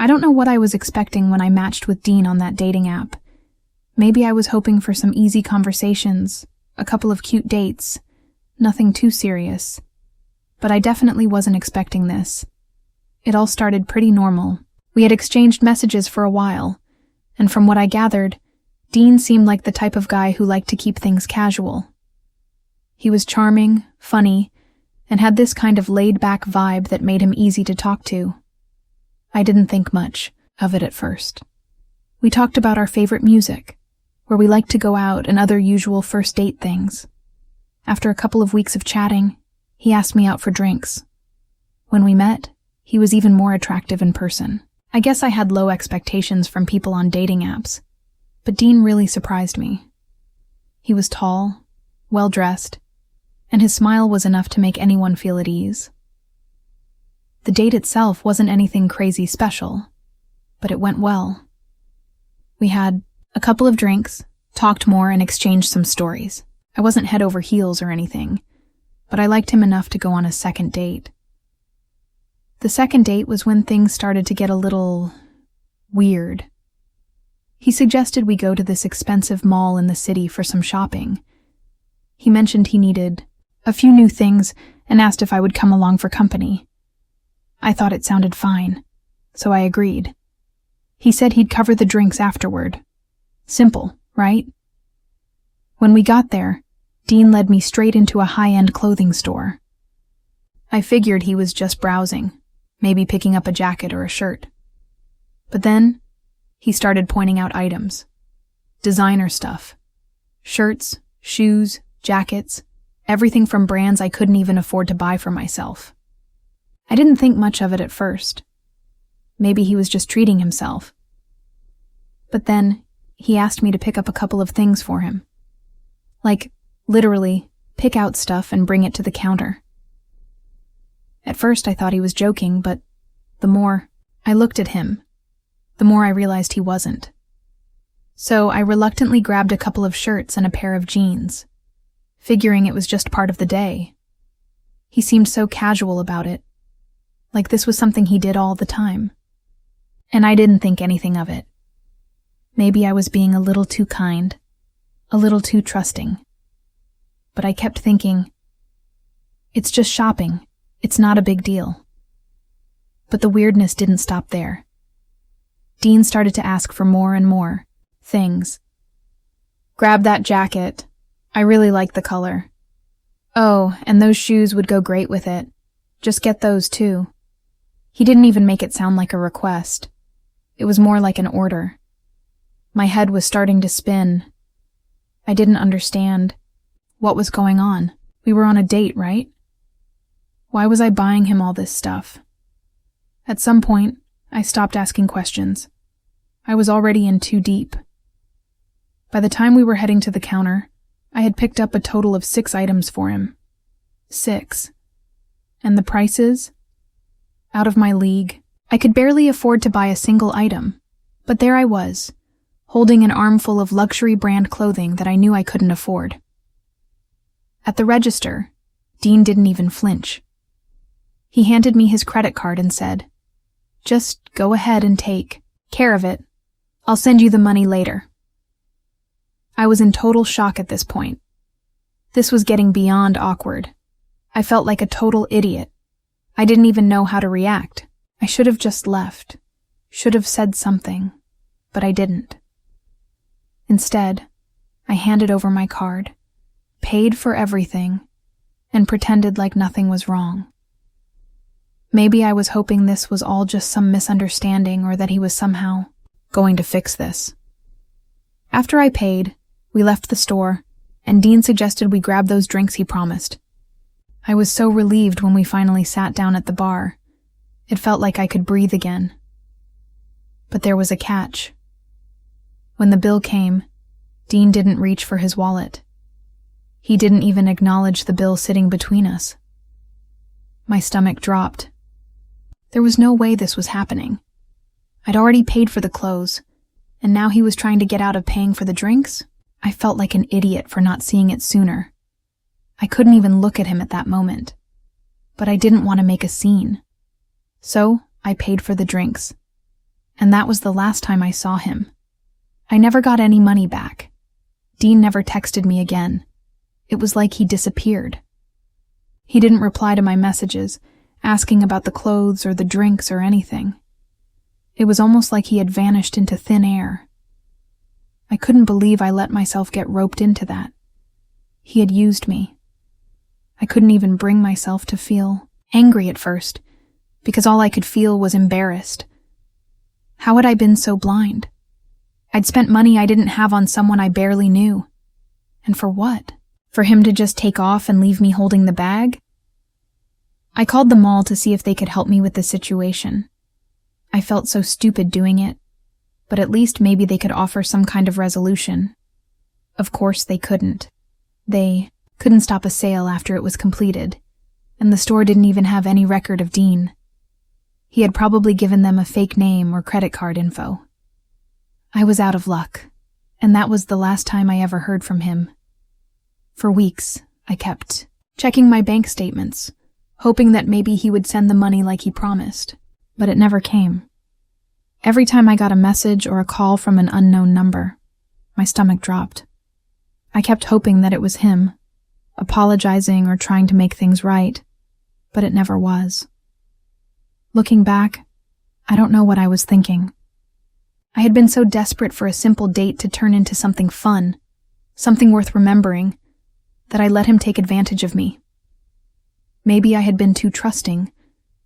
I don't know what I was expecting when I matched with Dean on that dating app. Maybe I was hoping for some easy conversations, a couple of cute dates, nothing too serious. But I definitely wasn't expecting this. It all started pretty normal. We had exchanged messages for a while, and from what I gathered, Dean seemed like the type of guy who liked to keep things casual. He was charming, funny, and had this kind of laid-back vibe that made him easy to talk to. I didn't think much of it at first. We talked about our favorite music, where we liked to go out and other usual first date things. After a couple of weeks of chatting, he asked me out for drinks. When we met, he was even more attractive in person. I guess I had low expectations from people on dating apps, but Dean really surprised me. He was tall, well-dressed, and his smile was enough to make anyone feel at ease. The date itself wasn't anything crazy special, but it went well. We had a couple of drinks, talked more, and exchanged some stories. I wasn't head over heels or anything, but I liked him enough to go on a second date. The second date was when things started to get a little weird. He suggested we go to this expensive mall in the city for some shopping. He mentioned he needed a few new things and asked if I would come along for company. I thought it sounded fine, so I agreed. He said he'd cover the drinks afterward. Simple, right? When we got there, Dean led me straight into a high-end clothing store. I figured he was just browsing, maybe picking up a jacket or a shirt. But then, he started pointing out items. Designer stuff. Shirts, shoes, jackets, everything from brands I couldn't even afford to buy for myself. I didn't think much of it at first. Maybe he was just treating himself. But then, he asked me to pick up a couple of things for him. Like, literally, pick out stuff and bring it to the counter. At first I thought he was joking, but the more I looked at him, the more I realized he wasn't. So I reluctantly grabbed a couple of shirts and a pair of jeans, figuring it was just part of the day. He seemed so casual about it, like this was something he did all the time. And I didn't think anything of it. Maybe I was being a little too kind, a little too trusting. But I kept thinking, it's just shopping. It's not a big deal. But the weirdness didn't stop there. Dean started to ask for more and more things. Grab that jacket. I really like the color. Oh, and those shoes would go great with it. Just get those too. He didn't even make it sound like a request. It was more like an order. My head was starting to spin. I didn't understand what was going on. We were on a date, right? Why was I buying him all this stuff? At some point, I stopped asking questions. I was already in too deep. By the time we were heading to the counter, I had picked up a total of 6 items for him. 6. And the prices? Out of my league. I could barely afford to buy a single item, but there I was, holding an armful of luxury brand clothing that I knew I couldn't afford. At the register, Dean didn't even flinch. He handed me his credit card and said, "Just go ahead and take care of it. I'll send you the money later." I was in total shock at this point. This was getting beyond awkward. I felt like a total idiot. I didn't even know how to react. I should have just left, should have said something, but I didn't. Instead, I handed over my card, paid for everything, and pretended like nothing was wrong. Maybe I was hoping this was all just some misunderstanding or that he was somehow going to fix this. After I paid, we left the store, and Dean suggested we grab those drinks he promised. I was so relieved when we finally sat down at the bar. It felt like I could breathe again. But there was a catch. When the bill came, Dean didn't reach for his wallet. He didn't even acknowledge the bill sitting between us. My stomach dropped. There was no way this was happening. I'd already paid for the clothes, and now he was trying to get out of paying for the drinks? I felt like an idiot for not seeing it sooner. I couldn't even look at him at that moment. But I didn't want to make a scene. So I paid for the drinks. And that was the last time I saw him. I never got any money back. Dean never texted me again. It was like he disappeared. He didn't reply to my messages, asking about the clothes or the drinks or anything. It was almost like he had vanished into thin air. I couldn't believe I let myself get roped into that. He had used me. I couldn't even bring myself to feel angry at first, because all I could feel was embarrassed. How had I been so blind? I'd spent money I didn't have on someone I barely knew. And for what? For him to just take off and leave me holding the bag? I called the mall to see if they could help me with the situation. I felt so stupid doing it, but at least maybe they could offer some kind of resolution. Of course they couldn't. They couldn't stop a sale after it was completed, and the store didn't even have any record of Dean. He had probably given them a fake name or credit card info. I was out of luck, and that was the last time I ever heard from him. For weeks, I kept checking my bank statements, hoping that maybe he would send the money like he promised, but it never came. Every time I got a message or a call from an unknown number, my stomach dropped. I kept hoping that it was him, apologizing or trying to make things right, but it never was. Looking back, I don't know what I was thinking. I had been so desperate for a simple date to turn into something fun, something worth remembering, that I let him take advantage of me. Maybe I had been too trusting,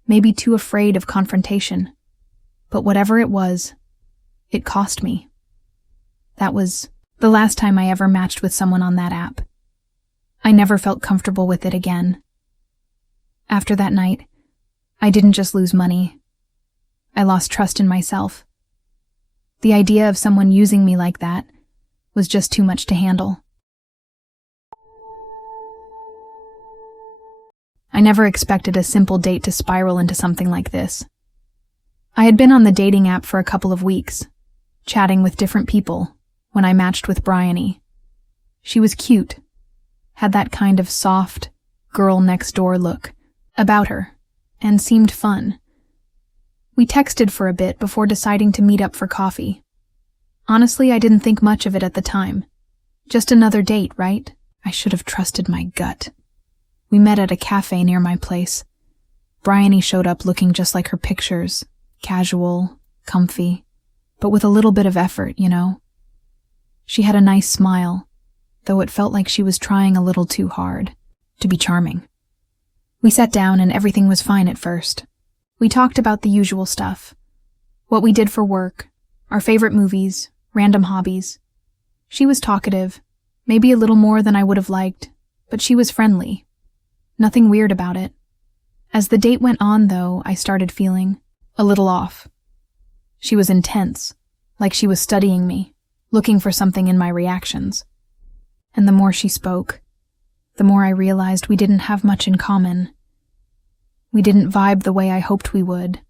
maybe too afraid of confrontation, but whatever it was, it cost me. That was the last time I ever matched with someone on that app. I never felt comfortable with it again. After that night, I didn't just lose money. I lost trust in myself. The idea of someone using me like that was just too much to handle. I never expected a simple date to spiral into something like this. I had been on the dating app for a couple of weeks, chatting with different people, when I matched with Bryony. She was cute, had that kind of soft, girl-next-door look about her, and seemed fun. We texted for a bit before deciding to meet up for coffee. Honestly, I didn't think much of it at the time. Just another date, right? I should have trusted my gut. We met at a cafe near my place. Bryony showed up looking just like her pictures, casual, comfy, but with a little bit of effort, you know? She had a nice smile, though it felt like she was trying a little too hard to be charming. We sat down and everything was fine at first. We talked about the usual stuff. What we did for work, our favorite movies, random hobbies. She was talkative, maybe a little more than I would have liked, but she was friendly. Nothing weird about it. As the date went on, though, I started feeling a little off. She was intense, like she was studying me, looking for something in my reactions. And the more she spoke, the more I realized we didn't have much in common. We didn't vibe the way I hoped we would.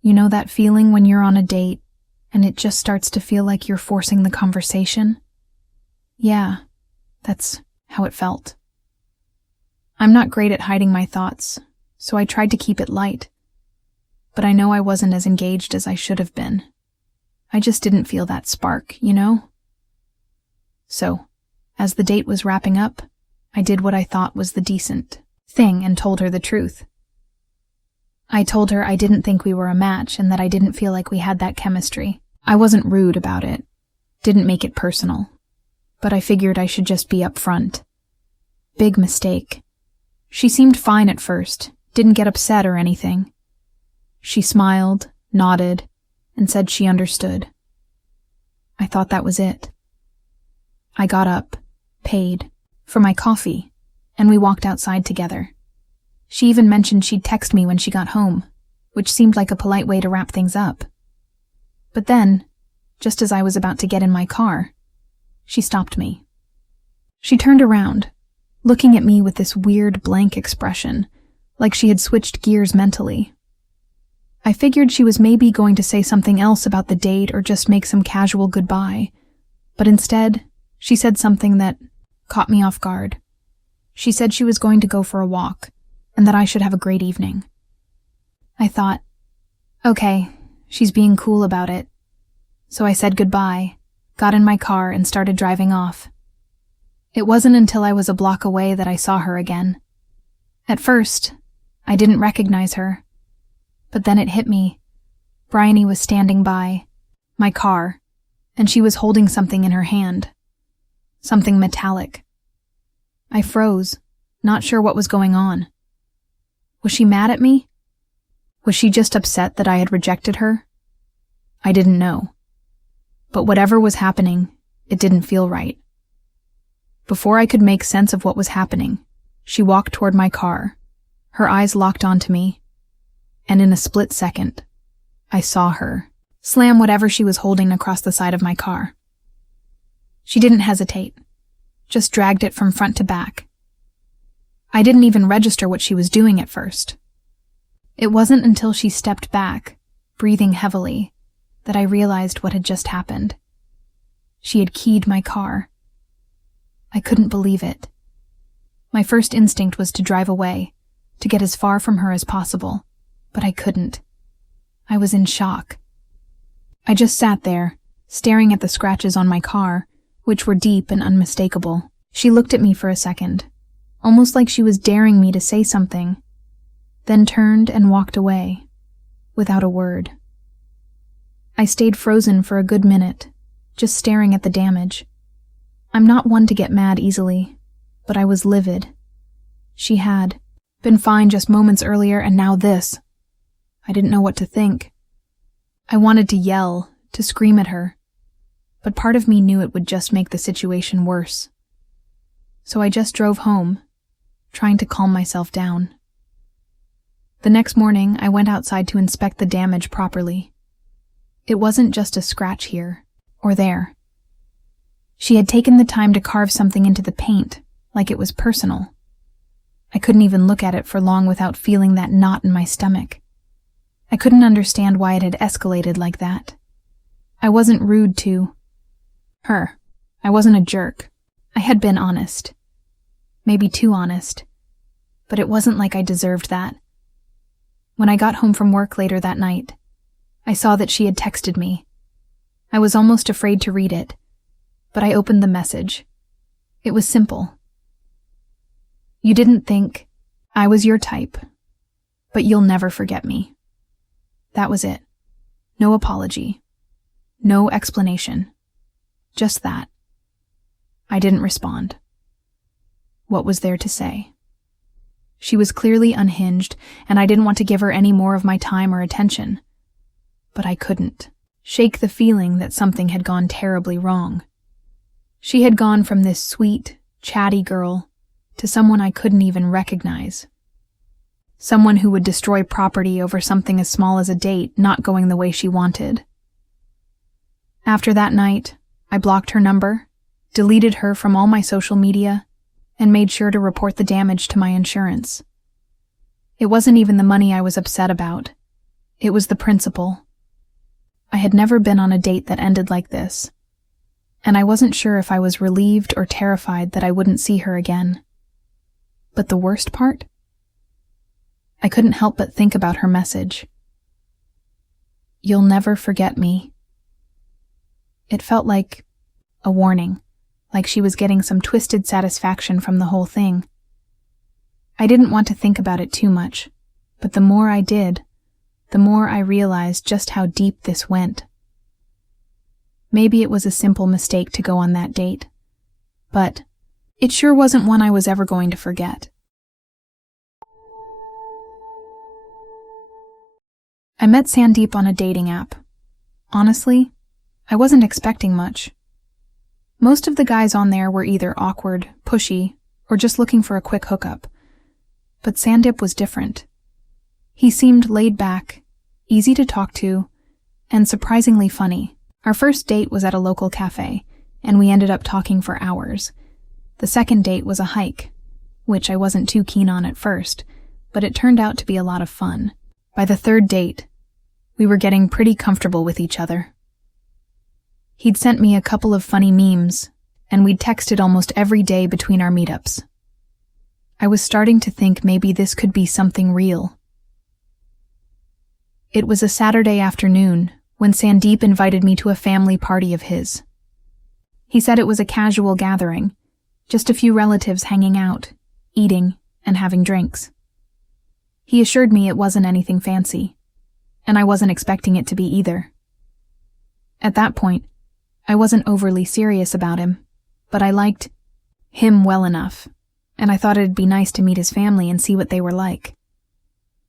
You know that feeling when you're on a date and it just starts to feel like you're forcing the conversation? Yeah, that's how it felt. I'm not great at hiding my thoughts, so I tried to keep it light. But I know I wasn't as engaged as I should have been. I just didn't feel that spark, you know? So, as the date was wrapping up, I did what I thought was the decent thing and told her the truth. I told her I didn't think we were a match and that I didn't feel like we had that chemistry. I wasn't rude about it, didn't make it personal, but I figured I should just be upfront. Big mistake. She seemed fine at first, didn't get upset or anything. She smiled, nodded, and said she understood. I thought that was it. I got up, paid, for my coffee, and we walked outside together. She even mentioned she'd text me when she got home, which seemed like a polite way to wrap things up. But then, just as I was about to get in my car, she stopped me. She turned around, looking at me with this weird blank expression, like she had switched gears mentally. I figured she was maybe going to say something else about the date or just make some casual goodbye, but instead, she said something that caught me off guard. She said she was going to go for a walk, and that I should have a great evening. I thought, okay, She's being cool about it. So I said goodbye, got in my car, and started driving off. It wasn't until I was a block away that I saw her again. At first, I didn't recognize her. But then it hit me. Bryony was standing by my car, and she was holding something in her hand. Something metallic. I froze, not sure what was going on. Was she mad at me? Was she just upset that I had rejected her? I didn't know. But whatever was happening, it didn't feel right. Before I could make sense of what was happening, she walked toward my car, her eyes locked onto me, and in a split second, I saw her slam whatever she was holding across the side of my car. She didn't hesitate, just dragged it from front to back. I didn't even register what she was doing at first. It wasn't until she stepped back, breathing heavily, that I realized what had just happened. She had keyed my car. I couldn't believe it. My first instinct was to drive away, to get as far from her as possible, but I couldn't. I was in shock. I just sat there, staring at the scratches on my car, which were deep and unmistakable. She looked at me for a second, almost like she was daring me to say something, then turned and walked away, without a word. I stayed frozen for a good minute, just staring at the damage. I'm not one to get mad easily, but I was livid. She had been fine just moments earlier, and now this. I didn't know what to think. I wanted to yell, to scream at her, but part of me knew it would just make the situation worse. So I just drove home, trying to calm myself down. The next morning, I went outside to inspect the damage properly. It wasn't just a scratch here or there. She had taken the time to carve something into the paint, like it was personal. I couldn't even look at it for long without feeling that knot in my stomach. I couldn't understand why it had escalated like that. I wasn't rude to her. I wasn't a jerk. I had been honest. Maybe too honest. But it wasn't like I deserved that. When I got home from work later that night, I saw that she had texted me. I was almost afraid to read it, but I opened the message. It was simple. You didn't think I was your type, but you'll never forget me. That was it. No apology. No explanation. Just that. I didn't respond. What was there to say? She was clearly unhinged, and I didn't want to give her any more of my time or attention. But I couldn't shake the feeling that something had gone terribly wrong. She had gone from this sweet, chatty girl to someone I couldn't even recognize. Someone who would destroy property over something as small as a date not going the way she wanted. After that night, I blocked her number, deleted her from all my social media, and made sure to report the damage to my insurance. It wasn't even the money I was upset about. It was the principle. I had never been on a date that ended like this, and I wasn't sure if I was relieved or terrified that I wouldn't see her again. But the worst part? I couldn't help but think about her message. You'll never forget me. It felt like a warning, like she was getting some twisted satisfaction from the whole thing. I didn't want to think about it too much, but the more I did, the more I realized just how deep this went. Maybe it was a simple mistake to go on that date, but it sure wasn't one I was ever going to forget. I met Sandeep on a dating app. Honestly, I wasn't expecting much. Most of the guys on there were either awkward, pushy, or just looking for a quick hookup. But Sandeep was different. He seemed laid back, easy to talk to, and surprisingly funny. Our first date was at a local cafe, and we ended up talking for hours. The second date was a hike, which I wasn't too keen on at first, but it turned out to be a lot of fun. By the third date, we were getting pretty comfortable with each other. He'd sent me a couple of funny memes, and we'd texted almost every day between our meetups. I was starting to think maybe this could be something real. It was a Saturday afternoon when Sandeep invited me to a family party of his. He said it was a casual gathering, just a few relatives hanging out, eating, and having drinks. He assured me it wasn't anything fancy, and I wasn't expecting it to be either. At that point, I wasn't overly serious about him, but I liked him well enough, and I thought it'd be nice to meet his family and see what they were like.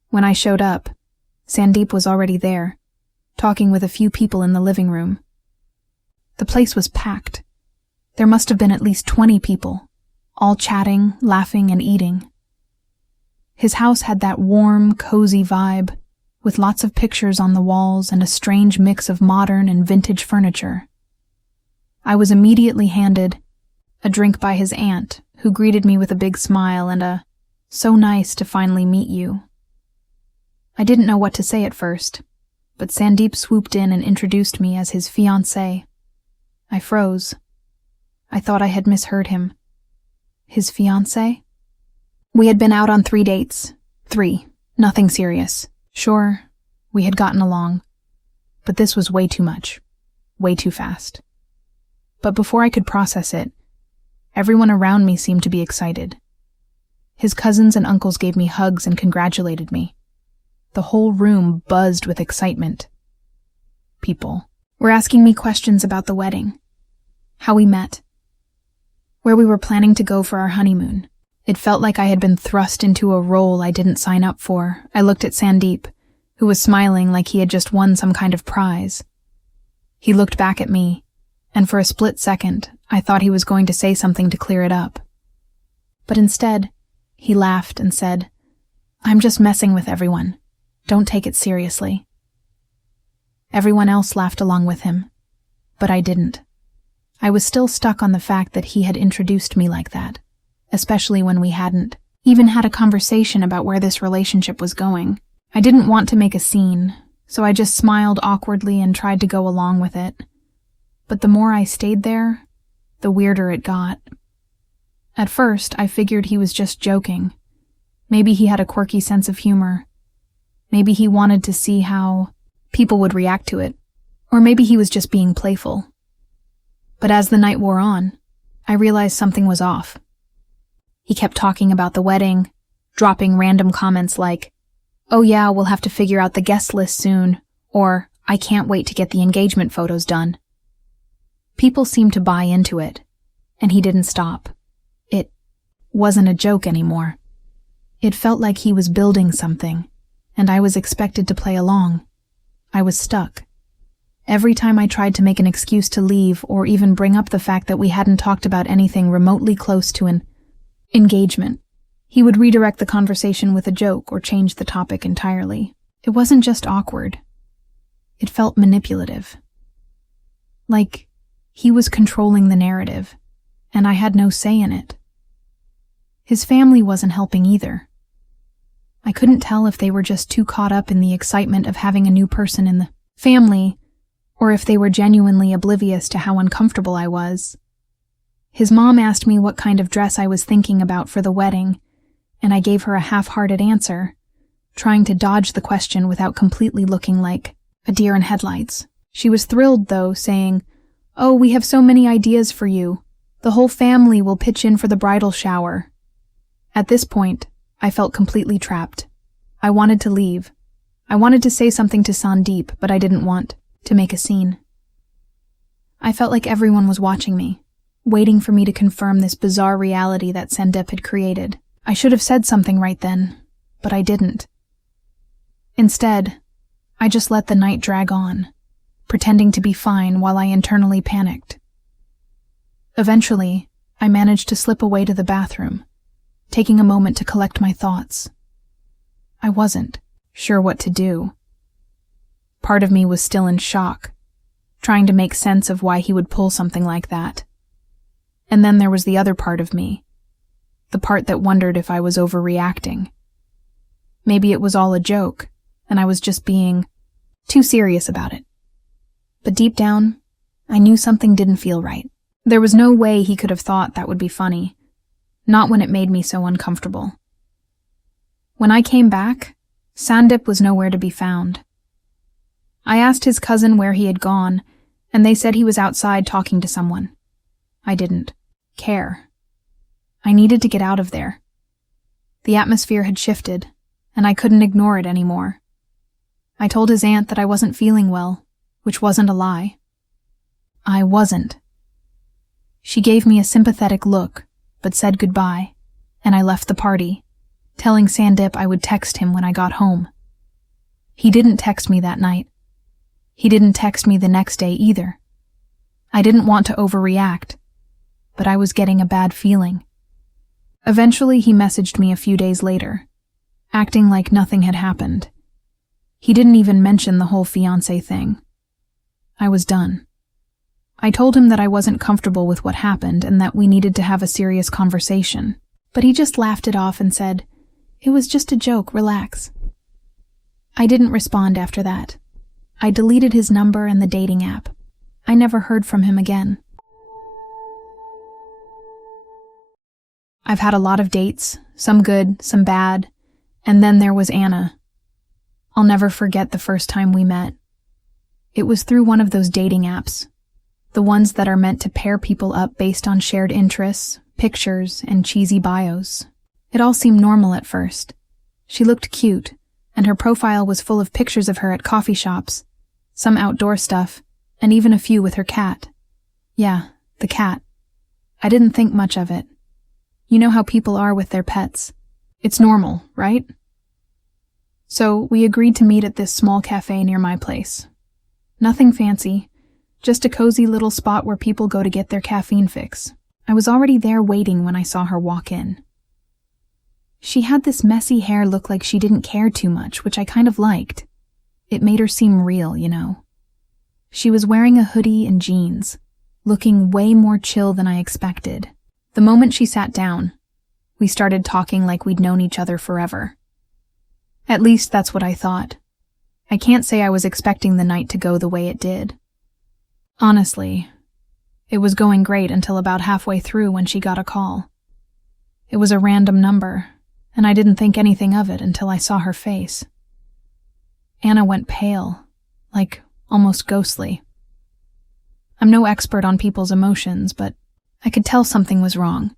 When I showed up, Sandeep was already there, talking with a few people in the living room. The place was packed. There must have been at least 20 people, all chatting, laughing, and eating. His house had that warm, cozy vibe, with lots of pictures on the walls and a strange mix of modern and vintage furniture. I was immediately handed a drink by his aunt, who greeted me with a big smile and a, "So nice to finally meet you." I didn't know what to say at first, but Sandeep swooped in and introduced me as his fiancée. I froze. I thought I had misheard him. His fiancée? We had been out on 3 dates. 3. Nothing serious. Sure, we had gotten along. But this was way too much. Way too fast. But before I could process it, everyone around me seemed to be excited. His cousins and uncles gave me hugs and congratulated me. The whole room buzzed with excitement. People were asking me questions about the wedding, how we met, where we were planning to go for our honeymoon. It felt like I had been thrust into a role I didn't sign up for. I looked at Sandeep, who was smiling like he had just won some kind of prize. He looked back at me, and for a split second, I thought he was going to say something to clear it up. But instead, he laughed and said, "I'm just messing with everyone. Don't take it seriously." Everyone else laughed along with him, but I didn't. I was still stuck on the fact that he had introduced me like that, especially when we hadn't even had a conversation about where this relationship was going. I didn't want to make a scene, so I just smiled awkwardly and tried to go along with it. But the more I stayed there, the weirder it got. At first, I figured he was just joking. Maybe he had a quirky sense of humor. Maybe he wanted to see how people would react to it. Or maybe he was just being playful. But as the night wore on, I realized something was off. He kept talking about the wedding, dropping random comments like, "Oh yeah, we'll have to figure out the guest list soon," or "I can't wait to get the engagement photos done." People seemed to buy into it, and he didn't stop. It wasn't a joke anymore. It felt like he was building something, and I was expected to play along. I was stuck. Every time I tried to make an excuse to leave or even bring up the fact that we hadn't talked about anything remotely close to an engagement, he would redirect the conversation with a joke or change the topic entirely. It wasn't just awkward. It felt manipulative. Like he was controlling the narrative, and I had no say in it. His family wasn't helping either. I couldn't tell if they were just too caught up in the excitement of having a new person in the family, or if they were genuinely oblivious to how uncomfortable I was. His mom asked me what kind of dress I was thinking about for the wedding, and I gave her a half-hearted answer, trying to dodge the question without completely looking like a deer in headlights. She was thrilled, though, saying, "Oh, we have so many ideas for you. The whole family will pitch in for the bridal shower." At this point, I felt completely trapped. I wanted to leave. I wanted to say something to Sandeep, but I didn't want to make a scene. I felt like everyone was watching me, waiting for me to confirm this bizarre reality that Sandeep had created. I should have said something right then, but I didn't. Instead, I just let the night drag on, pretending to be fine while I internally panicked. Eventually, I managed to slip away to the bathroom, taking a moment to collect my thoughts. I wasn't sure what to do. Part of me was still in shock, trying to make sense of why he would pull something like that. And then there was the other part of me, the part that wondered if I was overreacting. Maybe it was all a joke, and I was just being too serious about it. But deep down, I knew something didn't feel right. There was no way he could have thought that would be funny, not when it made me so uncomfortable. When I came back, Sandeep was nowhere to be found. I asked his cousin where he had gone, and they said he was outside talking to someone. I didn't care. I needed to get out of there. The atmosphere had shifted, and I couldn't ignore it anymore. I told his aunt that I wasn't feeling well, which wasn't a lie. I wasn't. She gave me a sympathetic look, but said goodbye, and I left the party, telling Sandip I would text him when I got home. He didn't text me that night. He didn't text me the next day either. I didn't want to overreact, but I was getting a bad feeling. Eventually, he messaged me a few days later, acting like nothing had happened. He didn't even mention the whole fiancé thing. I was done. I told him that I wasn't comfortable with what happened and that we needed to have a serious conversation, but he just laughed it off and said, "It was just a joke, relax." I didn't respond after that. I deleted his number and the dating app. I never heard from him again. I've had a lot of dates, some good, some bad, and then there was Anna. I'll never forget the first time we met. It was through one of those dating apps, the ones that are meant to pair people up based on shared interests, pictures, and cheesy bios. It all seemed normal at first. She looked cute, and her profile was full of pictures of her at coffee shops, some outdoor stuff, and even a few with her cat. Yeah, the cat. I didn't think much of it. You know how people are with their pets. It's normal, right? So we agreed to meet at this small cafe near my place. Nothing fancy, just a cozy little spot where people go to get their caffeine fix. I was already there waiting when I saw her walk in. She had this messy hair look like she didn't care too much, which I kind of liked. It made her seem real, you know. She was wearing a hoodie and jeans, looking way more chill than I expected. The moment she sat down, we started talking like we'd known each other forever. At least that's what I thought. I can't say I was expecting the night to go the way it did. Honestly, it was going great until about halfway through when she got a call. It was a random number, and I didn't think anything of it until I saw her face. Anna went pale, like almost ghostly. I'm no expert on people's emotions, but I could tell something was wrong.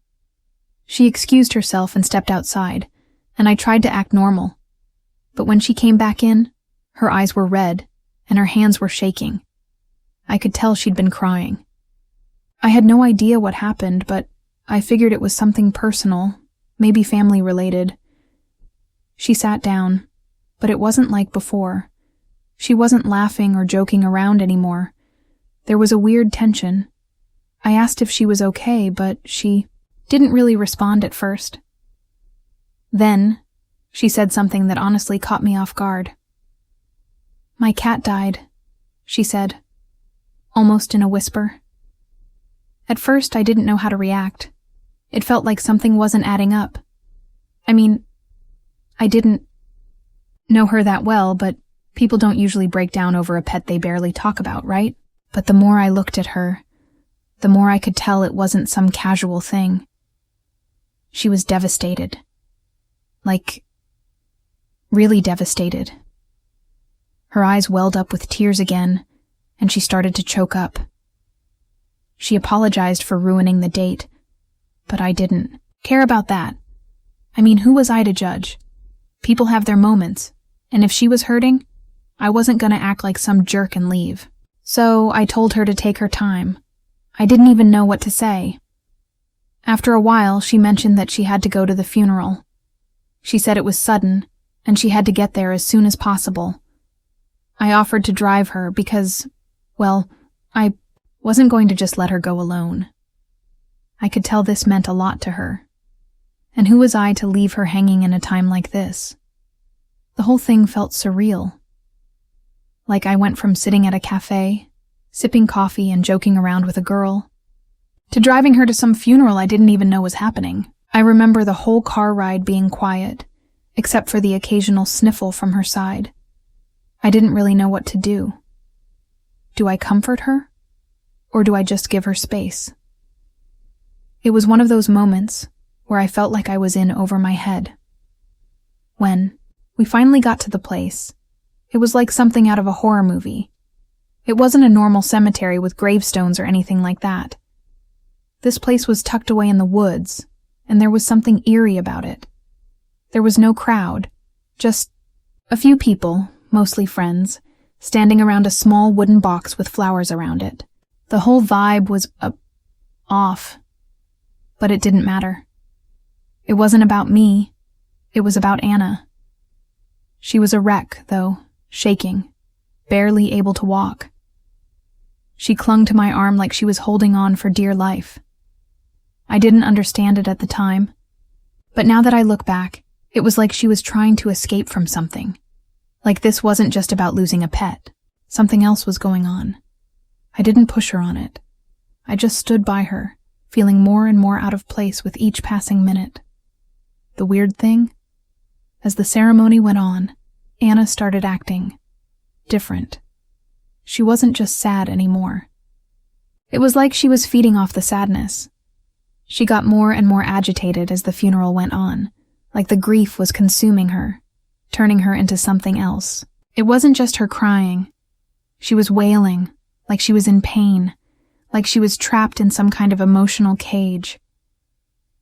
She excused herself and stepped outside, and I tried to act normal. But when she came back in, her eyes were red, and her hands were shaking. I could tell she'd been crying. I had no idea what happened, but I figured it was something personal, maybe family-related. She sat down, but it wasn't like before. She wasn't laughing or joking around anymore. There was a weird tension. I asked if she was okay, but she didn't really respond at first. Then, she said something that honestly caught me off guard. "My cat died," she said, almost in a whisper. At first, I didn't know how to react. It felt like something wasn't adding up. I mean, I didn't know her that well, but people don't usually break down over a pet they barely talk about, right? But the more I looked at her, the more I could tell it wasn't some casual thing. She was devastated. Like, really devastated. Her eyes welled up with tears again, and she started to choke up. She apologized for ruining the date, but I didn't care about that. I mean, who was I to judge? People have their moments, and if she was hurting, I wasn't gonna act like some jerk and leave. So I told her to take her time. I didn't even know what to say. After a while, she mentioned that she had to go to the funeral. She said it was sudden, and she had to get there as soon as possible. I offered to drive her because, well, I wasn't going to just let her go alone. I could tell this meant a lot to her. And who was I to leave her hanging in a time like this? The whole thing felt surreal. Like I went from sitting at a cafe, sipping coffee and joking around with a girl, to driving her to some funeral I didn't even know was happening. I remember the whole car ride being quiet, except for the occasional sniffle from her side. I didn't really know what to do. Do I comfort her? Or do I just give her space? It was one of those moments where I felt like I was in over my head. When we finally got to the place, It was like something out of a horror movie. It wasn't a normal cemetery with gravestones or anything like that. This place was tucked away in the woods, and there was something eerie about it. There was no crowd, just a few people, mostly friends, standing around a small wooden box with flowers around it. The whole vibe was off, but it didn't matter. It wasn't about me, it was about Anna. She was a wreck, though, shaking, barely able to walk. She clung to my arm like she was holding on for dear life. I didn't understand it at the time, but now that I look back, it was like she was trying to escape from something. Like this wasn't just about losing a pet. Something else was going on. I didn't push her on it. I just stood by her, feeling more and more out of place with each passing minute. The weird thing? As the ceremony went on, Anna started acting different. She wasn't just sad anymore. It was like she was feeding off the sadness. She got more and more agitated as the funeral went on, like the grief was consuming her, turning her into something else. It wasn't just her crying. She was wailing, like she was in pain, like she was trapped in some kind of emotional cage.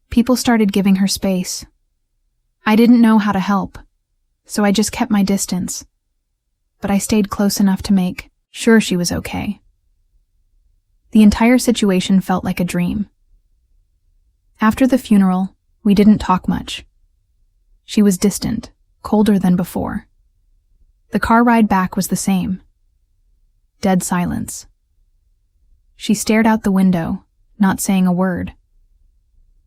People started giving her space. I didn't know how to help, so I just kept my distance. But I stayed close enough to make sure she was okay. The entire situation felt like a dream. After the funeral, we didn't talk much. She was distant, colder than before. The car ride back was the same. Dead silence. She stared out the window, not saying a word.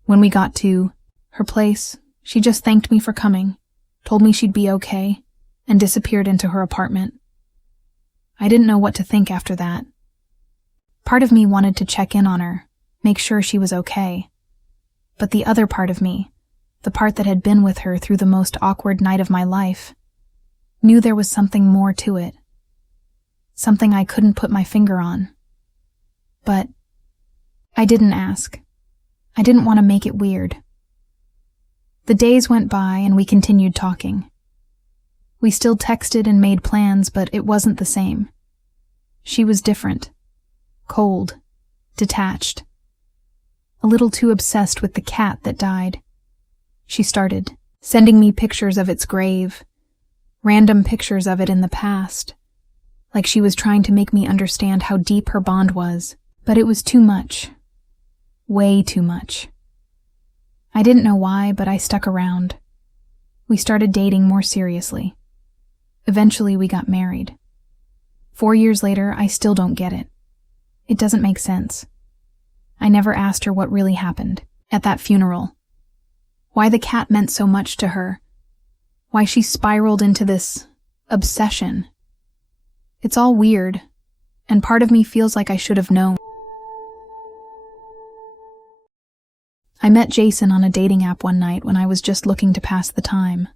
When we got to her place, she just thanked me for coming, told me she'd be okay, and disappeared into her apartment. I didn't know what to think after that. Part of me wanted to check in on her, make sure she was okay. But the other part of me, the part that had been with her through the most awkward night of my life, knew there was something more to it. Something I couldn't put my finger on. But I didn't ask. I didn't want to make it weird. The days went by and we continued talking. We still texted and made plans, but it wasn't the same. She was different. Cold. Detached. A little too obsessed with the cat that died. She started sending me pictures of its grave, random pictures of it in the past, like she was trying to make me understand how deep her bond was, but it was too much. Way too much. I didn't know why, but I stuck around. We started dating more seriously. Eventually, we got married. 4 years later, I still don't get it. It doesn't make sense. I never asked her what really happened at that funeral. Why the cat meant so much to her. Why she spiraled into this obsession. It's all weird, and part of me feels like I should have known. I met Jason on a dating app one night when I was just looking to pass the time.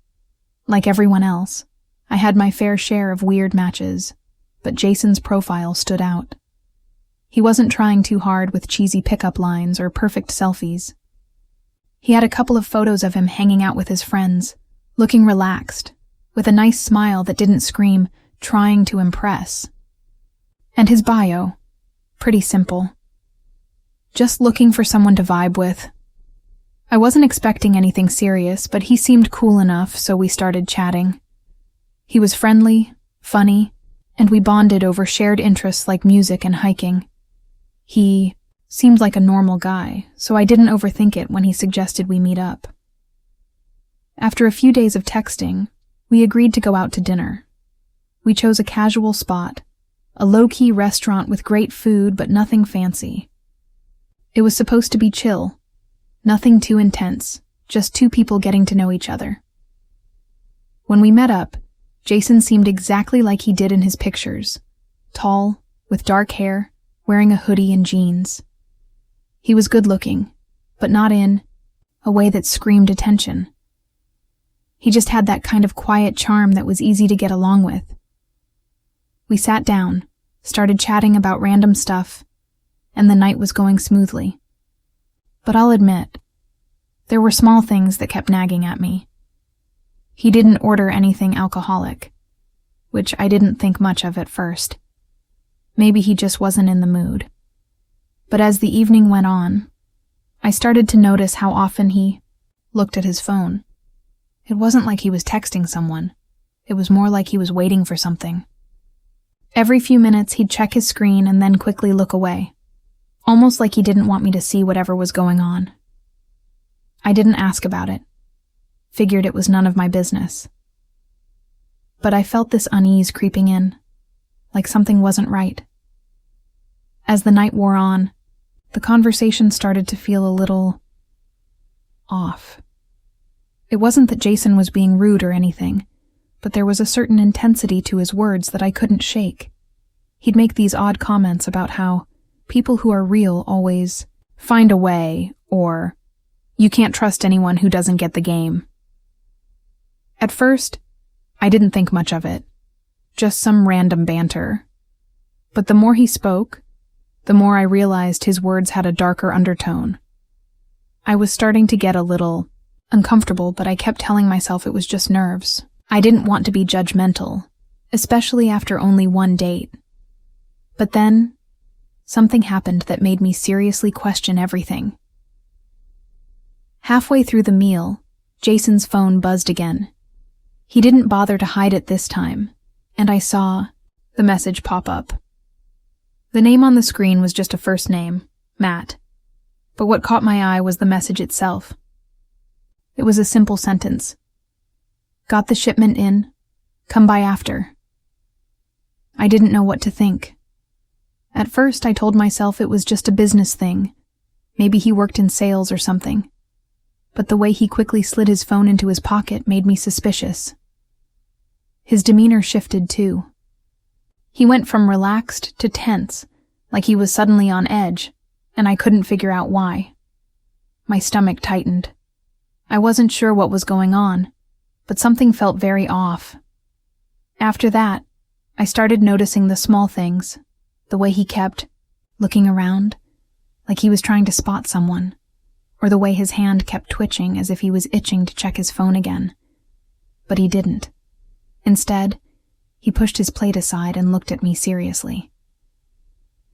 Like everyone else, I had my fair share of weird matches, but Jason's profile stood out. He wasn't trying too hard with cheesy pickup lines or perfect selfies. He had a couple of photos of him hanging out with his friends, looking relaxed, with a nice smile that didn't scream, trying to impress. And his bio, pretty simple. Just looking for someone to vibe with. I wasn't expecting anything serious, but he seemed cool enough, so we started chatting. He was friendly, funny, and we bonded over shared interests like music and hiking. He seemed like a normal guy, so I didn't overthink it when he suggested we meet up. After a few days of texting, we agreed to go out to dinner. We chose a casual spot, a low-key restaurant with great food but nothing fancy. It was supposed to be chill, nothing too intense, just two people getting to know each other. When we met up, Jason seemed exactly like he did in his pictures, tall, with dark hair, wearing a hoodie and jeans. He was good-looking, but not in a way that screamed attention. He just had that kind of quiet charm that was easy to get along with. We sat down, started chatting about random stuff, and the night was going smoothly. But I'll admit, there were small things that kept nagging at me. He didn't order anything alcoholic. which I didn't think much of at first. Maybe he just wasn't in the mood. But as the evening went on, I started to notice how often he looked at his phone. It wasn't like he was texting someone. It was more like he was waiting for something. Every few minutes, he'd check his screen and then quickly look away, almost like he didn't want me to see whatever was going on. I didn't ask about it. Figured it was none of my business. But I felt this unease creeping in, like something wasn't right. As the night wore on, the conversation started to feel a little off. It wasn't that Jason was being rude or anything, but there was a certain intensity to his words that I couldn't shake. He'd make these odd comments about how people who are real always find a way, or you can't trust anyone who doesn't get the game. At first, I didn't think much of it, just some random banter. But the more he spoke, the more I realized his words had a darker undertone. I was starting to get a little uncomfortable, but I kept telling myself it was just nerves. I didn't want to be judgmental, especially after only one date. But then, something happened that made me seriously question everything. Halfway through the meal, Jason's phone buzzed again. He didn't bother to hide it this time, and I saw the message pop up. The name on the screen was just a first name, Matt, but what caught my eye was the message itself. It was a simple sentence. Got the shipment in, come by after. I didn't know what to think. At first, I told myself it was just a business thing. Maybe he worked in sales or something. But the way he quickly slid his phone into his pocket made me suspicious. His demeanor shifted too. He went from relaxed to tense, like he was suddenly on edge, and I couldn't figure out why. My stomach tightened. I wasn't sure what was going on, but something felt very off. After that, I started noticing the small things, the way he kept looking around, like he was trying to spot someone, or the way his hand kept twitching as if he was itching to check his phone again. But he didn't. Instead, he pushed his plate aside and looked at me seriously.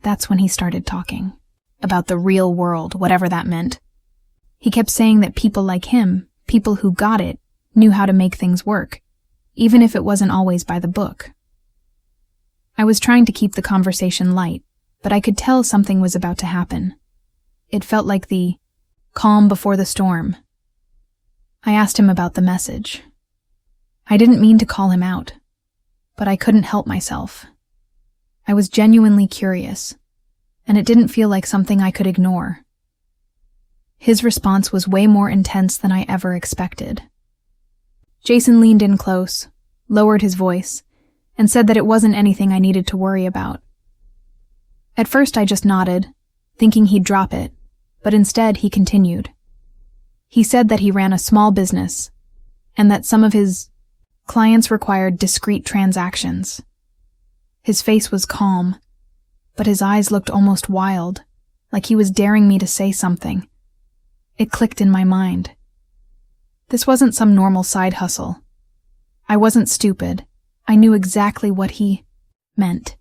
That's when he started talking. About the real world, whatever that meant. He kept saying that people like him, people who got it, knew how to make things work, even if it wasn't always by the book. I was trying to keep the conversation light, but I could tell something was about to happen. It felt like the calm before the storm. I asked him about the message. I didn't mean to call him out, but I couldn't help myself. I was genuinely curious, and it didn't feel like something I could ignore. His response was way more intense than I ever expected. Jason leaned in close, lowered his voice, and said that it wasn't anything I needed to worry about. At first I just nodded, thinking he'd drop it, but instead he continued. He said that he ran a small business, and that some of his clients required discreet transactions. His face was calm, but his eyes looked almost wild, like he was daring me to say something. It clicked in my mind. This wasn't some normal side hustle. I wasn't stupid. I knew exactly what he meant.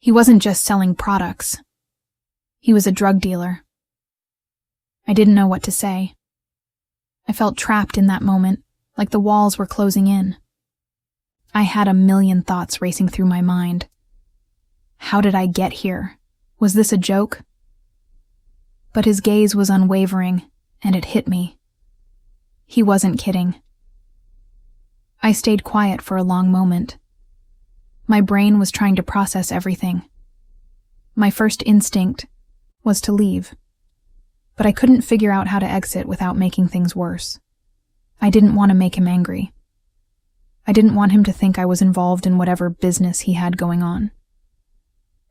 He wasn't just selling products. He was a drug dealer. I didn't know what to say. I felt trapped in that moment, like the walls were closing in. I had a million thoughts racing through my mind. How did I get here? Was this a joke? But his gaze was unwavering, and it hit me. He wasn't kidding. I stayed quiet for a long moment. My brain was trying to process everything. My first instinct was to leave, but I couldn't figure out how to exit without making things worse. I didn't want to make him angry. I didn't want him to think I was involved in whatever business he had going on.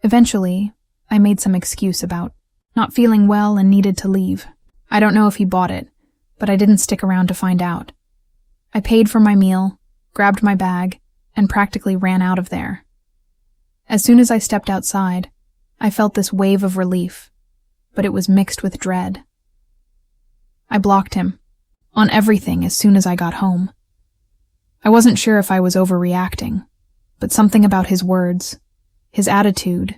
Eventually, I made some excuse about not feeling well and needed to leave. I don't know if he bought it, but I didn't stick around to find out. I paid for my meal, grabbed my bag, and practically ran out of there. As soon as I stepped outside, I felt this wave of relief, but it was mixed with dread. I blocked him on everything as soon as I got home. I wasn't sure if I was overreacting, but something about his words, his attitude,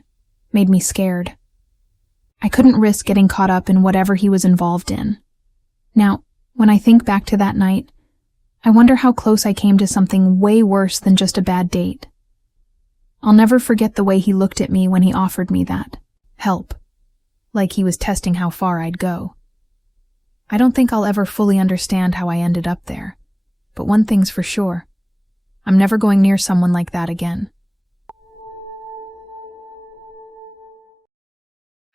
made me scared. I couldn't risk getting caught up in whatever he was involved in. Now, when I think back to that night, I wonder how close I came to something way worse than just a bad date. I'll never forget the way he looked at me when he offered me that help, like he was testing how far I'd go. I don't think I'll ever fully understand how I ended up there, but one thing's for sure. I'm never going near someone like that again.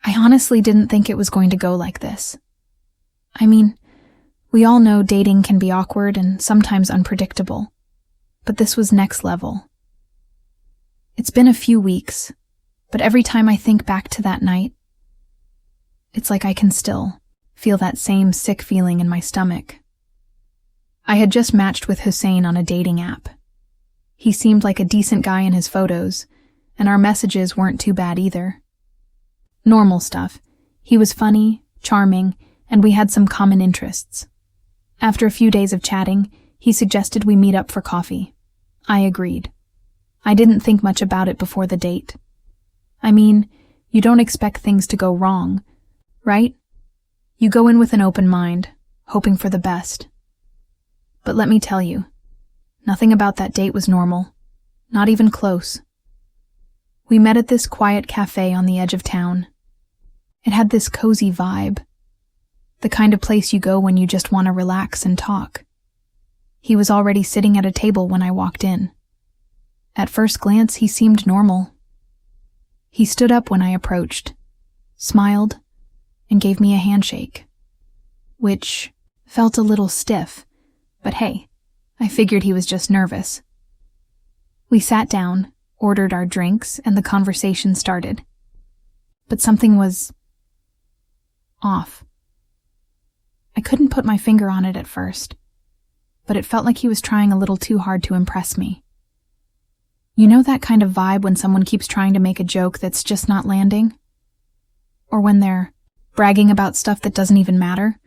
I honestly didn't think it was going to go like this. I mean, we all know dating can be awkward and sometimes unpredictable, but this was next level. It's been a few weeks, but every time I think back to that night, it's like I can still feel that same sick feeling in my stomach. I had just matched with Hussein on a dating app. He seemed like a decent guy in his photos, and our messages weren't too bad either. Normal stuff. He was funny, charming, and we had some common interests. After a few days of chatting, he suggested we meet up for coffee. I agreed. I didn't think much about it before the date. I mean, you don't expect things to go wrong, right? You go in with an open mind, hoping for the best. But let me tell you, nothing about that date was normal, not even close. We met at this quiet cafe on the edge of town. It had this cozy vibe, the kind of place you go when you just want to relax and talk. He was already sitting at a table when I walked in. At first glance, he seemed normal. He stood up when I approached, smiled, and gave me a handshake, which felt a little stiff, but hey, I figured he was just nervous. We sat down, ordered our drinks, and the conversation started. But something was off. I couldn't put my finger on it at first, but it felt like he was trying a little too hard to impress me. You know that kind of vibe when someone keeps trying to make a joke that's just not landing? Or when they're bragging about stuff that doesn't even matter?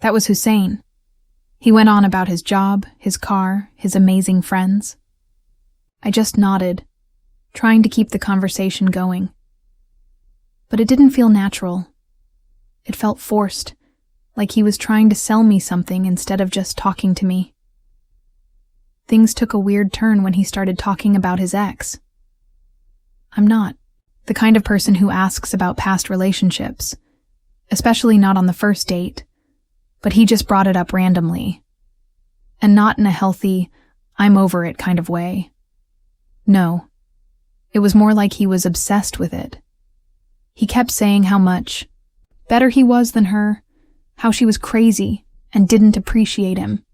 That was Hussein. He went on about his job, his car, his amazing friends. I just nodded, trying to keep the conversation going. But it didn't feel natural. It felt forced, like he was trying to sell me something instead of just talking to me. Things took a weird turn when he started talking about his ex. I'm not the kind of person who asks about past relationships, especially not on the first date, but he just brought it up randomly, and not in a healthy, I'm over it kind of way. No, it was more like he was obsessed with it. He kept saying how much better he was than her, how she was crazy and didn't appreciate him.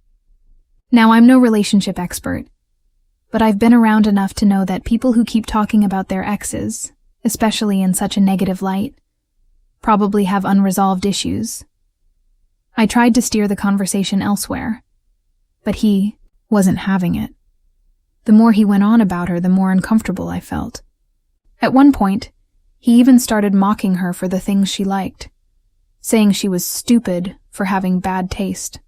Now, I'm no relationship expert, but I've been around enough to know that people who keep talking about their exes, especially in such a negative light, probably have unresolved issues. I tried to steer the conversation elsewhere, but he wasn't having it. The more he went on about her, the more uncomfortable I felt. At one point, he even started mocking her for the things she liked, saying she was stupid for having bad taste.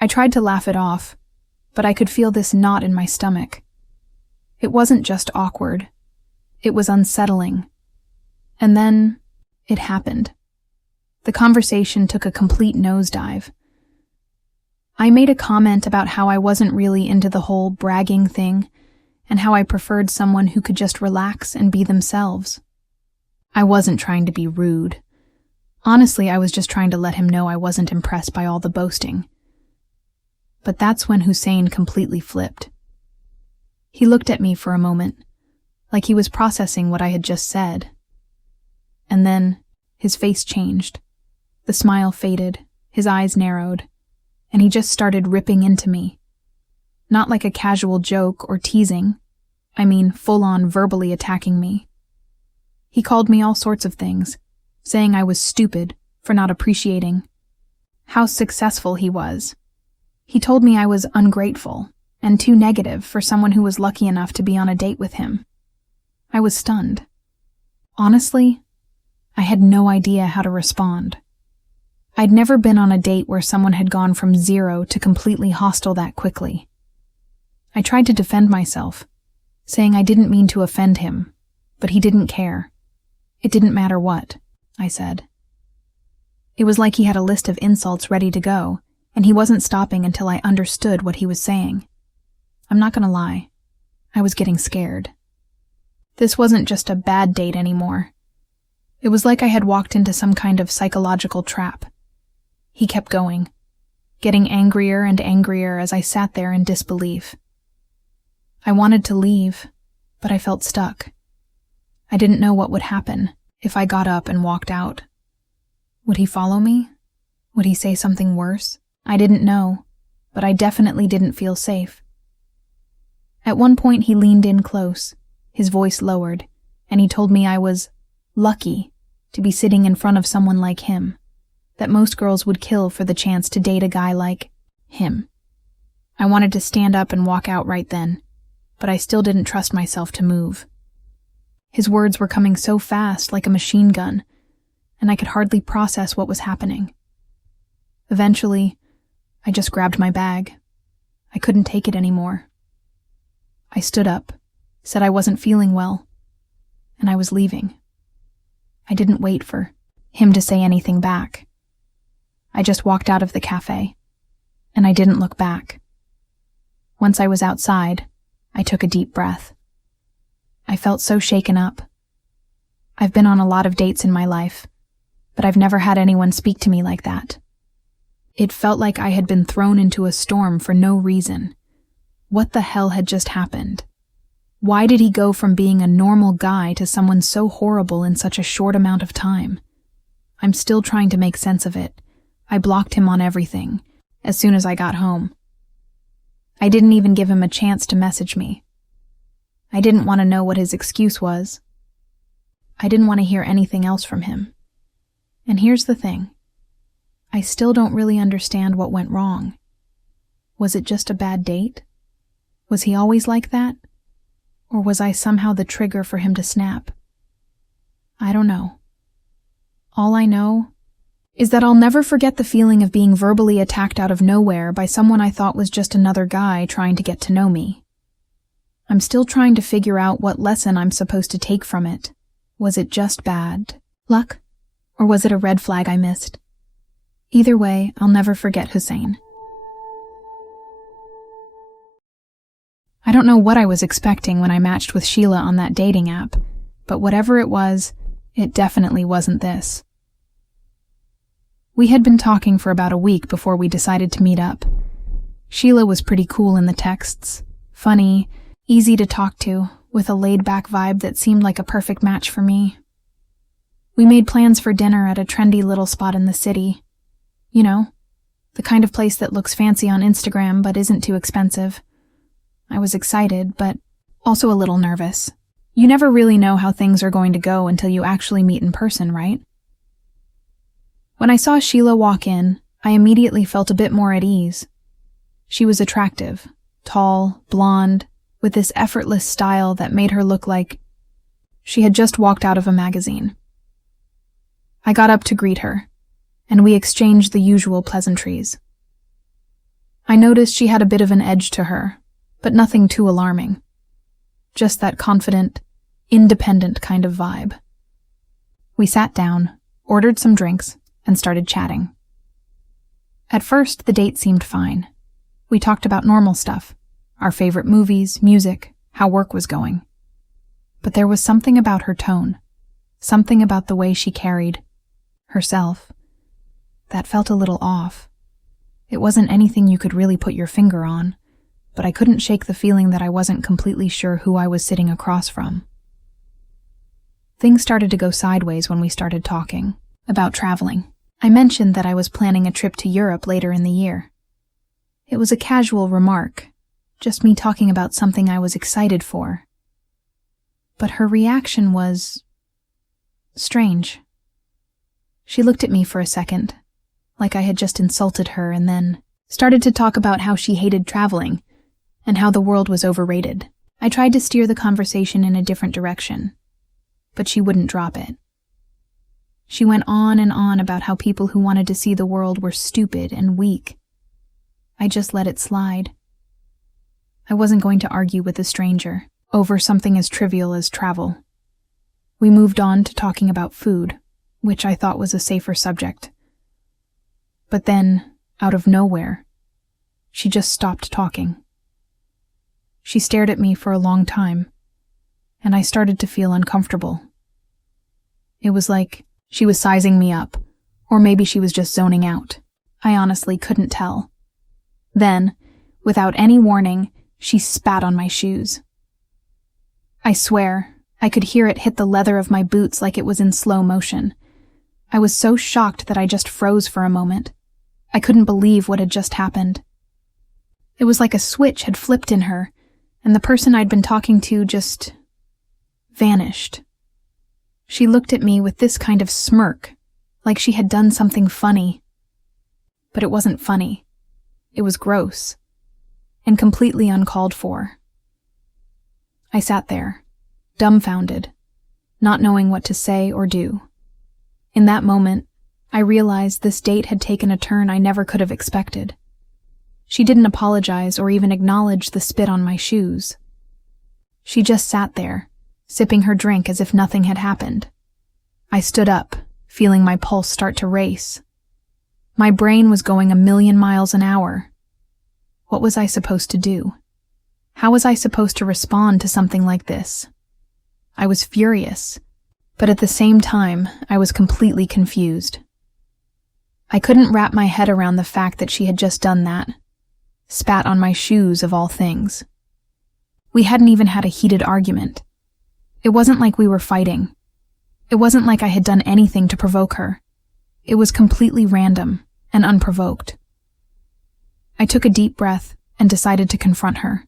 I tried to laugh it off, but I could feel this knot in my stomach. It wasn't just awkward. It was unsettling. And then it happened. The conversation took a complete nosedive. I made a comment about how I wasn't really into the whole bragging thing and how I preferred someone who could just relax and be themselves. I wasn't trying to be rude. Honestly, I was just trying to let him know I wasn't impressed by all the boasting. But that's when Hussein completely flipped. He looked at me for a moment, like he was processing what I had just said. And then his face changed. The smile faded, his eyes narrowed, and he just started ripping into me. Not like a casual joke or teasing. I mean, full-on verbally attacking me. He called me all sorts of things, saying I was stupid for not appreciating how successful he was. He told me I was ungrateful and too negative for someone who was lucky enough to be on a date with him. I was stunned. Honestly, I had no idea how to respond. I'd never been on a date where someone had gone from 0 to completely hostile that quickly. I tried to defend myself, saying I didn't mean to offend him, but he didn't care. It didn't matter what, I said. It was like he had a list of insults ready to go, and he wasn't stopping until I understood what he was saying. I'm not gonna lie, I was getting scared. This wasn't just a bad date anymore. It was like I had walked into some kind of psychological trap. He kept going, getting angrier and angrier as I sat there in disbelief. I wanted to leave, but I felt stuck. I didn't know what would happen if I got up and walked out. Would he follow me? Would he say something worse? I didn't know, but I definitely didn't feel safe. At one point he leaned in close, his voice lowered, and he told me I was lucky to be sitting in front of someone like him, that most girls would kill for the chance to date a guy like him. I wanted to stand up and walk out right then, but I still didn't trust myself to move. His words were coming so fast, like a machine gun, and I could hardly process what was happening. Eventually, I just grabbed my bag. I couldn't take it anymore. I stood up, said I wasn't feeling well, and I was leaving. I didn't wait for him to say anything back. I just walked out of the cafe, and I didn't look back. Once I was outside, I took a deep breath. I felt so shaken up. I've been on a lot of dates in my life, but I've never had anyone speak to me like that. It felt like I had been thrown into a storm for no reason. What the hell had just happened? Why did he go from being a normal guy to someone so horrible in such a short amount of time? I'm still trying to make sense of it. I blocked him on everything as soon as I got home. I didn't even give him a chance to message me. I didn't want to know what his excuse was. I didn't want to hear anything else from him. And here's the thing. I still don't really understand what went wrong. Was it just a bad date? Was he always like that? Or was I somehow the trigger for him to snap? I don't know. All I know is that I'll never forget the feeling of being verbally attacked out of nowhere by someone I thought was just another guy trying to get to know me. I'm still trying to figure out what lesson I'm supposed to take from it. Was it just bad luck? Or was it a red flag I missed? Either way, I'll never forget Hussein. I don't know what I was expecting when I matched with Sheila on that dating app, but whatever it was, it definitely wasn't this. We had been talking for about a week before we decided to meet up. Sheila was pretty cool in the texts, funny, easy to talk to, with a laid-back vibe that seemed like a perfect match for me. We made plans for dinner at a trendy little spot in the city. You know, the kind of place that looks fancy on Instagram but isn't too expensive. I was excited, but also a little nervous. You never really know how things are going to go until you actually meet in person, right? When I saw Sheila walk in, I immediately felt a bit more at ease. She was attractive, tall, blonde, with this effortless style that made her look like she had just walked out of a magazine. I got up to greet her, and we exchanged the usual pleasantries. I noticed she had a bit of an edge to her, but nothing too alarming. Just that confident, independent kind of vibe. We sat down, ordered some drinks, and started chatting. At first, the date seemed fine. We talked about normal stuff, our favorite movies, music, how work was going. But there was something about her tone, something about the way she carried herself, that felt a little off. It wasn't anything you could really put your finger on, but I couldn't shake the feeling that I wasn't completely sure who I was sitting across from. Things started to go sideways when we started talking about traveling. I mentioned that I was planning a trip to Europe later in the year. It was a casual remark, just me talking about something I was excited for. But her reaction was strange. She looked at me for a second, like I had just insulted her, and then started to talk about how she hated traveling and how the world was overrated. I tried to steer the conversation in a different direction, but she wouldn't drop it. She went on and on about how people who wanted to see the world were stupid and weak. I just let it slide. I wasn't going to argue with a stranger. over something as trivial as travel. We moved on to talking about food, which I thought was a safer subject. But then, out of nowhere, she just stopped talking. She stared at me for a long time, and I started to feel uncomfortable. It was like she was sizing me up, or maybe she was just zoning out. I honestly couldn't tell. Then, without any warning, she spat on my shoes. I swear, I could hear it hit the leather of my boots like it was in slow motion. I was so shocked that I just froze for a moment. I couldn't believe what had just happened. It was like a switch had flipped in her, and the person I'd been talking to just vanished. She looked at me with this kind of smirk, like she had done something funny. But it wasn't funny. It was gross, and completely uncalled for. I sat there, dumbfounded, not knowing what to say or do. In that moment, I realized this date had taken a turn I never could have expected. She didn't apologize or even acknowledge the spit on my shoes. She just sat there, sipping her drink as if nothing had happened. I stood up, feeling my pulse start to race. My brain was going 1,000,000 miles an hour. What was I supposed to do? How was I supposed to respond to something like this? I was furious, but at the same time, I was completely confused. I couldn't wrap my head around the fact that she had just done that. Spat on my shoes, of all things. We hadn't even had a heated argument. It wasn't like we were fighting. It wasn't like I had done anything to provoke her. It was completely random and unprovoked. I took a deep breath and decided to confront her.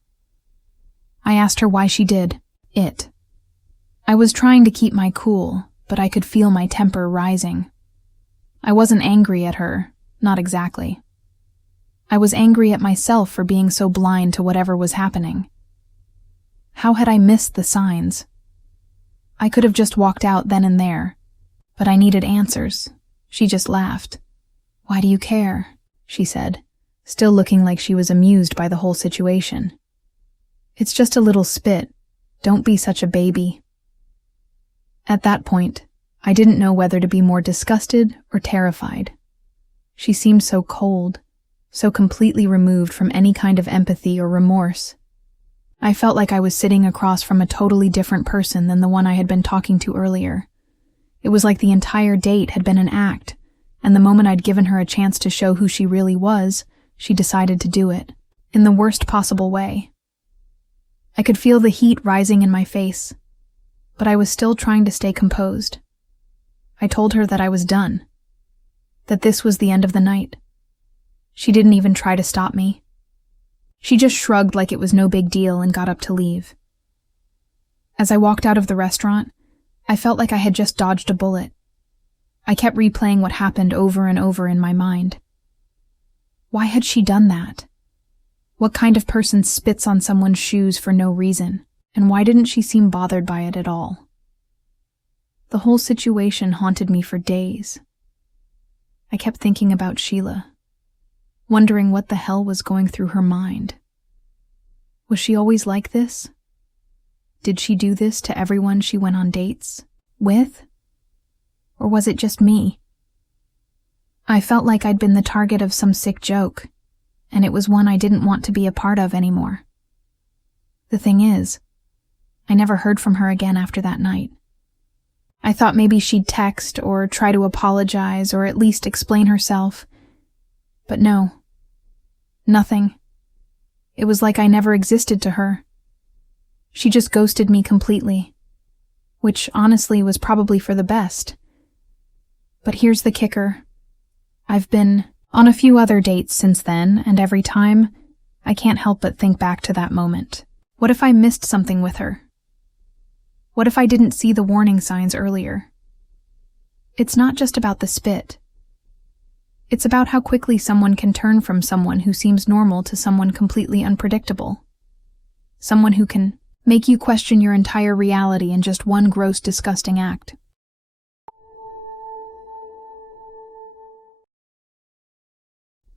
I asked her why she did it. I was trying to keep my cool, but I could feel my temper rising. I wasn't angry at her, not exactly. I was angry at myself for being so blind to whatever was happening. How had I missed the signs? I could have just walked out then and there, but I needed answers. She just laughed. "Why do you care?" she said, still looking like she was amused by the whole situation. "It's just a little spit. Don't be such a baby." At that point, I didn't know whether to be more disgusted or terrified. She seemed so cold, so completely removed from any kind of empathy or remorse. I felt like I was sitting across from a totally different person than the one I had been talking to earlier. It was like the entire date had been an act, and the moment I'd given her a chance to show who she really was, she decided to do it, in the worst possible way. I could feel the heat rising in my face, but I was still trying to stay composed. I told her that I was done, that this was the end of the night. She didn't even try to stop me. She just shrugged like it was no big deal and got up to leave. As I walked out of the restaurant, I felt like I had just dodged a bullet. I kept replaying what happened over and over in my mind. Why had she done that? What kind of person spits on someone's shoes for no reason, and why didn't she seem bothered by it at all? The whole situation haunted me for days. I kept thinking about Sheila, wondering what the hell was going through her mind. Was she always like this? Did she do this to everyone she went on dates with? Or was it just me? I felt like I'd been the target of some sick joke, and it was one I didn't want to be a part of anymore. The thing is, I never heard from her again after that night. I thought maybe she'd text or try to apologize or at least explain herself. But no. Nothing. It was like I never existed to her. She just ghosted me completely, which honestly was probably for the best. But here's the kicker. I've been on a few other dates since then, and every time, I can't help but think back to that moment. What if I missed something with her? What if I didn't see the warning signs earlier? It's not just about the spit. It's about how quickly someone can turn from someone who seems normal to someone completely unpredictable. Someone who can make you question your entire reality in just one gross, disgusting act.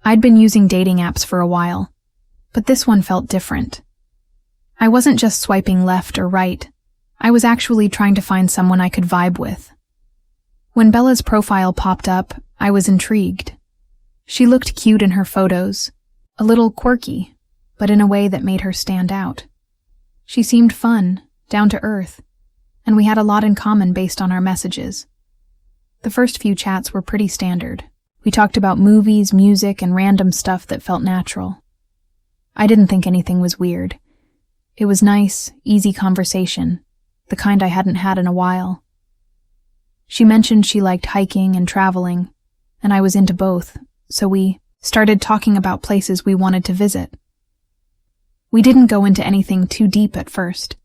I'd been using dating apps for a while, but this one felt different. I wasn't just swiping left or right. I was actually trying to find someone I could vibe with. When Bella's profile popped up, I was intrigued. She looked cute in her photos, a little quirky, but in a way that made her stand out. She seemed fun, down to earth, and we had a lot in common based on our messages. The first few chats were pretty standard. We talked about movies, music, and random stuff that felt natural. I didn't think anything was weird. It was nice, easy conversation, the kind I hadn't had in a while. She mentioned she liked hiking and traveling, and I was into both, so we started talking about places we wanted to visit. We didn't go into anything too deep at first,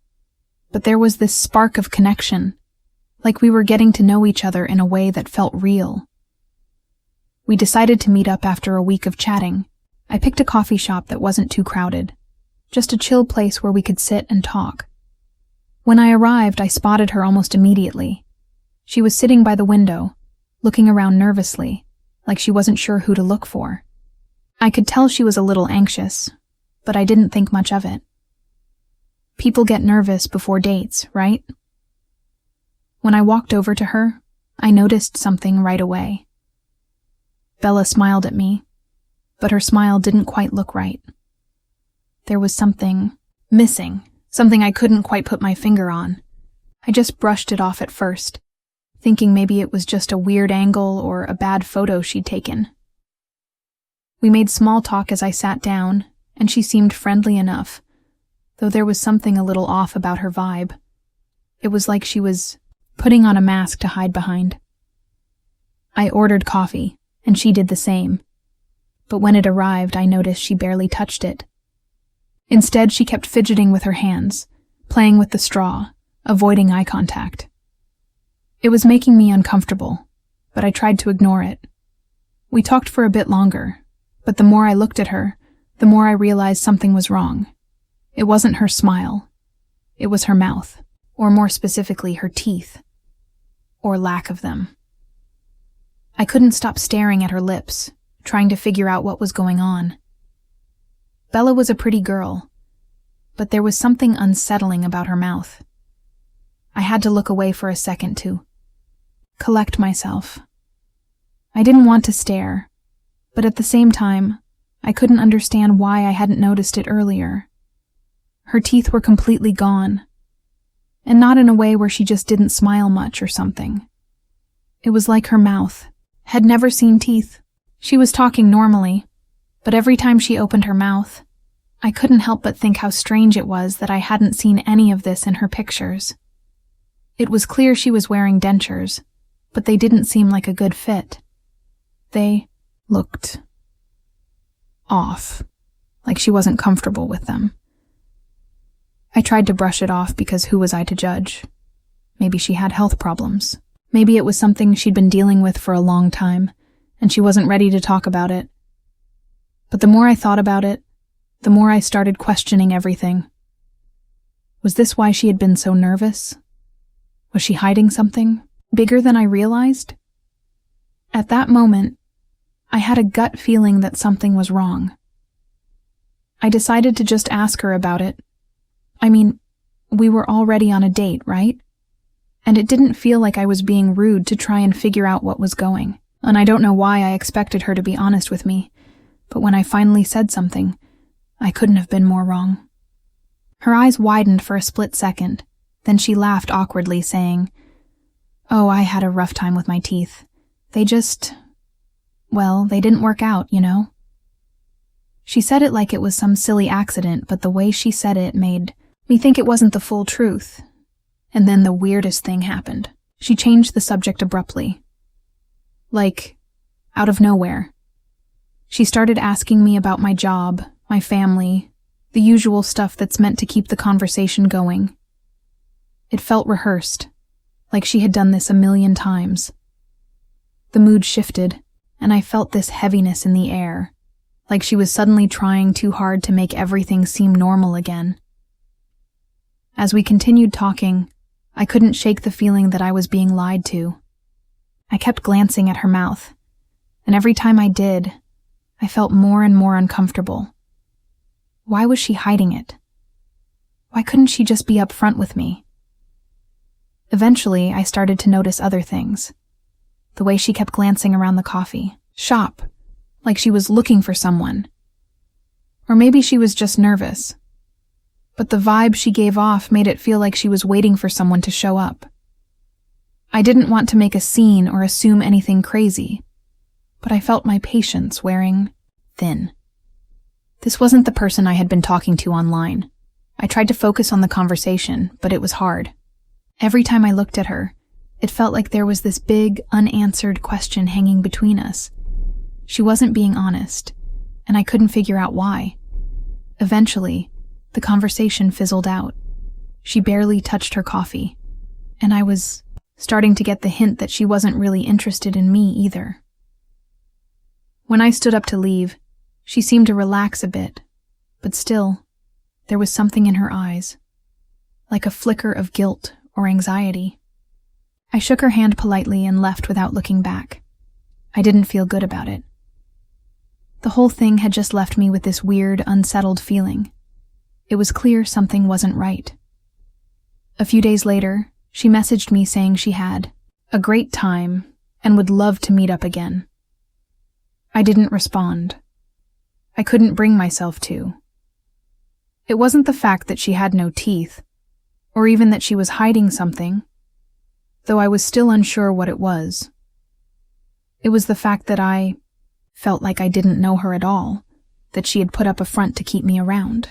but there was this spark of connection, like we were getting to know each other in a way that felt real. We decided to meet up after a week of chatting. I picked a coffee shop that wasn't too crowded, just a chill place where we could sit and talk. When I arrived, I spotted her almost immediately. She was sitting by the window, looking around nervously, like she wasn't sure who to look for. I could tell she was a little anxious, but I didn't think much of it. People get nervous before dates, right? When I walked over to her, I noticed something right away. Bella smiled at me, but her smile didn't quite look right. There was something missing, something I couldn't quite put my finger on. I just brushed it off at first, thinking maybe it was just a weird angle or a bad photo she'd taken. We made small talk as I sat down, and she seemed friendly enough, though there was something a little off about her vibe. It was like she was putting on a mask to hide behind. I ordered coffee, and she did the same, but when it arrived, I noticed she barely touched it. Instead, she kept fidgeting with her hands, playing with the straw, avoiding eye contact. It was making me uncomfortable, but I tried to ignore it. We talked for a bit longer, but the more I looked at her, the more I realized something was wrong. It wasn't her smile. It was her mouth, or more specifically, her teeth, or lack of them. I couldn't stop staring at her lips, trying to figure out what was going on. Bella was a pretty girl, but there was something unsettling about her mouth. I had to look away for a second to collect myself. I didn't want to stare, but at the same time, I couldn't understand why I hadn't noticed it earlier. Her teeth were completely gone, and not in a way where she just didn't smile much or something. It was like her mouth had never seen teeth. She was talking normally, but every time she opened her mouth, I couldn't help but think how strange it was that I hadn't seen any of this in her pictures. It was clear she was wearing dentures, but they didn't seem like a good fit. They looked off, like she wasn't comfortable with them. I tried to brush it off because who was I to judge? Maybe she had health problems. Maybe it was something she'd been dealing with for a long time, and she wasn't ready to talk about it. But the more I thought about it, the more I started questioning everything. Was this why she had been so nervous? Was she hiding something bigger than I realized? At that moment, I had a gut feeling that something was wrong. I decided to just ask her about it. I mean, we were already on a date, right? And it didn't feel like I was being rude to try and figure out what was going. And I don't know why I expected her to be honest with me, but when I finally said something, I couldn't have been more wrong. Her eyes widened for a split second, then she laughed awkwardly, saying, "Oh, I had a rough time with my teeth. They didn't work out, you know?" She said it like it was some silly accident, but the way she said it made me think it wasn't the full truth. And then the weirdest thing happened. She changed the subject abruptly. Like, out of nowhere. She started asking me about my job, my family, the usual stuff that's meant to keep the conversation going. It felt rehearsed, like she had done this 1,000,000 times. The mood shifted, and I felt this heaviness in the air, like she was suddenly trying too hard to make everything seem normal again. As we continued talking, I couldn't shake the feeling that I was being lied to. I kept glancing at her mouth, and every time I did, I felt more and more uncomfortable. Why was she hiding it? Why couldn't she just be upfront with me? Eventually, I started to notice other things. The way she kept glancing around the coffee shop, like she was looking for someone. Or maybe she was just nervous. But the vibe she gave off made it feel like she was waiting for someone to show up. I didn't want to make a scene or assume anything crazy, but I felt my patience wearing thin. This wasn't the person I had been talking to online. I tried to focus on the conversation, but it was hard. Every time I looked at her, it felt like there was this big, unanswered question hanging between us. She wasn't being honest, and I couldn't figure out why. Eventually, the conversation fizzled out. She barely touched her coffee, and I was starting to get the hint that she wasn't really interested in me either. When I stood up to leave, she seemed to relax a bit, but still, there was something in her eyes, like a flicker of guilt or anxiety. I shook her hand politely and left without looking back. I didn't feel good about it. The whole thing had just left me with this weird, unsettled feeling. It was clear something wasn't right. A few days later, she messaged me saying she had a great time and would love to meet up again. I didn't respond. I couldn't bring myself to. It wasn't the fact that she had no teeth, or even that she was hiding something, though I was still unsure what it was. It was the fact that I felt like I didn't know her at all, that she had put up a front to keep me around.